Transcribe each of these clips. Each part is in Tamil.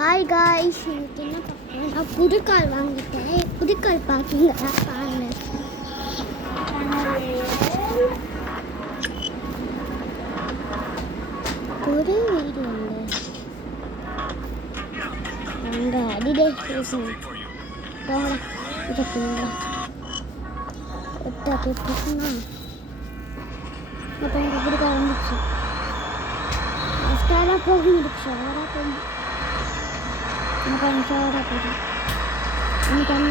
ஹாய் காய்ஸ், இன்னைக்கு என்ன பார்க்கணும்? நான் புதுக்கால் வாங்கிட்டேன். புதுக்கால் பார்க்கிங்களா? பாருங்க. ஒரு வீடு இல்லை அங்கே அடிடேஸ் பேசணும் போகல இதை பண்ணுங்களா எட்டாட்டி பேசுனா அப்போ எனக்கு புதுக்கால் வந்துச்சு. ஃபஸ்ட்டாக போக முடிச்சு வேற போகும். சோடா போதும் தண்ணி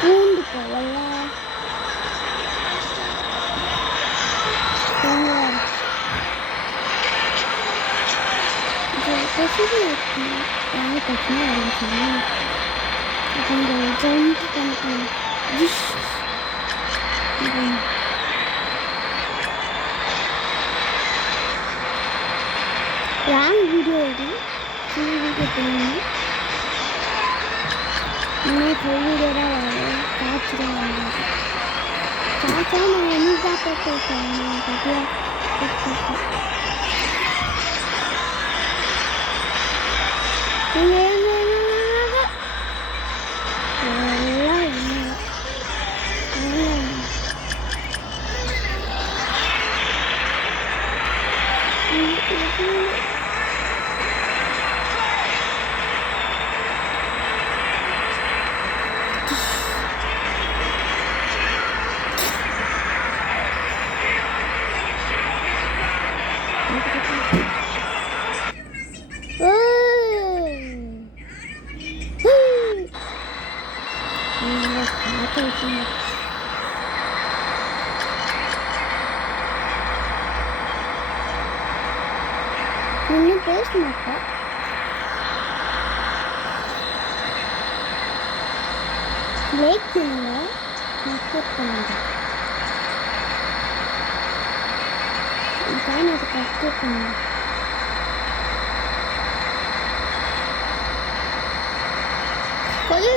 பூண்டு போகல பிரச்சனை ஆரம்பிச்சோம். கொஞ்சம் ஜம்ப் பண்ணிக்கலாம். லாங் வீடியோ இது ஃபுல் வீடியோ பண்ணணும். இன்னும் ஃபுல் வீடியோ தான் வரும். காட்சி தான் வராது. காட்சா நான் நீட்டாக போட்டுருக்கேன். நான் பற்றியாக போட்டுருக்கேன். இன்னும் பேச மாட்டேன். லைக் பண்ணுங்க, சப்ஸ்கிரைப் பண்ணுங்க. எனக்கு சப்ஸ்கிரைப் பண்ணுங்க. ஐயோ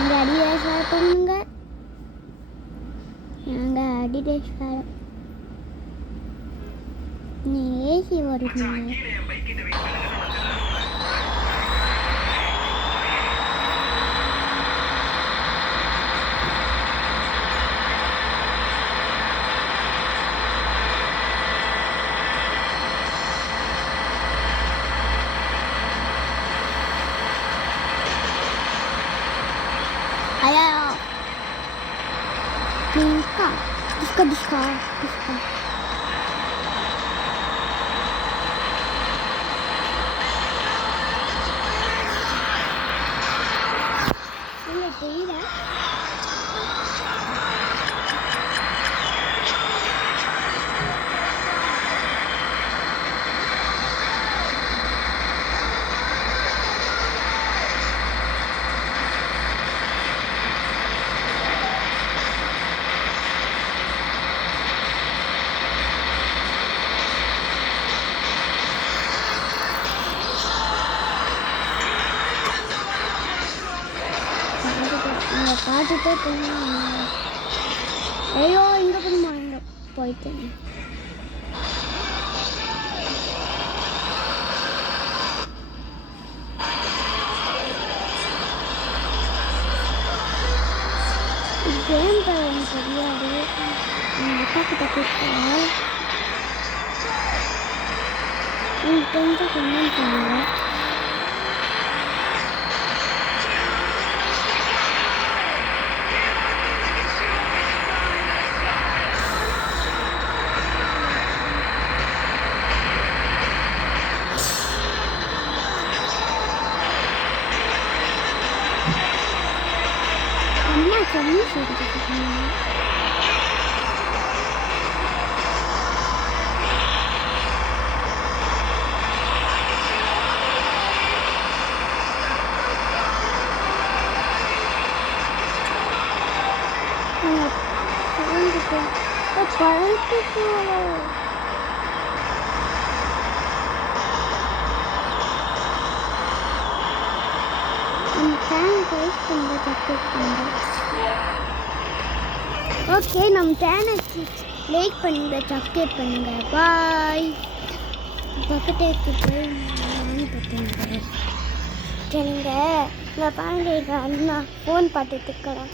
இந்த அடிடேஸ் வேலை பண்ணுங்க. நாங்கள் அடிடேஸ் வேலை நீ ஏசி வருவீங்க. Ayo, diska. Ini tidak. பார்த்துட்டே போகணும். ஐயோ இங்கே போகணுமா? இங்கே போயிட்டேன். கேம் எனக்கு தெரியாது. எங்கள் அப்பா கிட்ட கேட்குறேன். உங்களுக்கு கொஞ்சம் கமெண்ட் பண்ணுங்க. அம்மா சொல்லி சொல்லிட்டு பழத்துக்கு ஓகே நம்ம சேனலுக்கு லைக் பண்ணுங்க சப்ஸ்கிரைப் பண்ணுங்க பாய் பக்கத்துக்கு போய் வாங்கி பார்த்துங்க சரிங்க நான் பாருங்க அண்ணா ஃபோன் பார்த்துட்டு இருக்கலாம்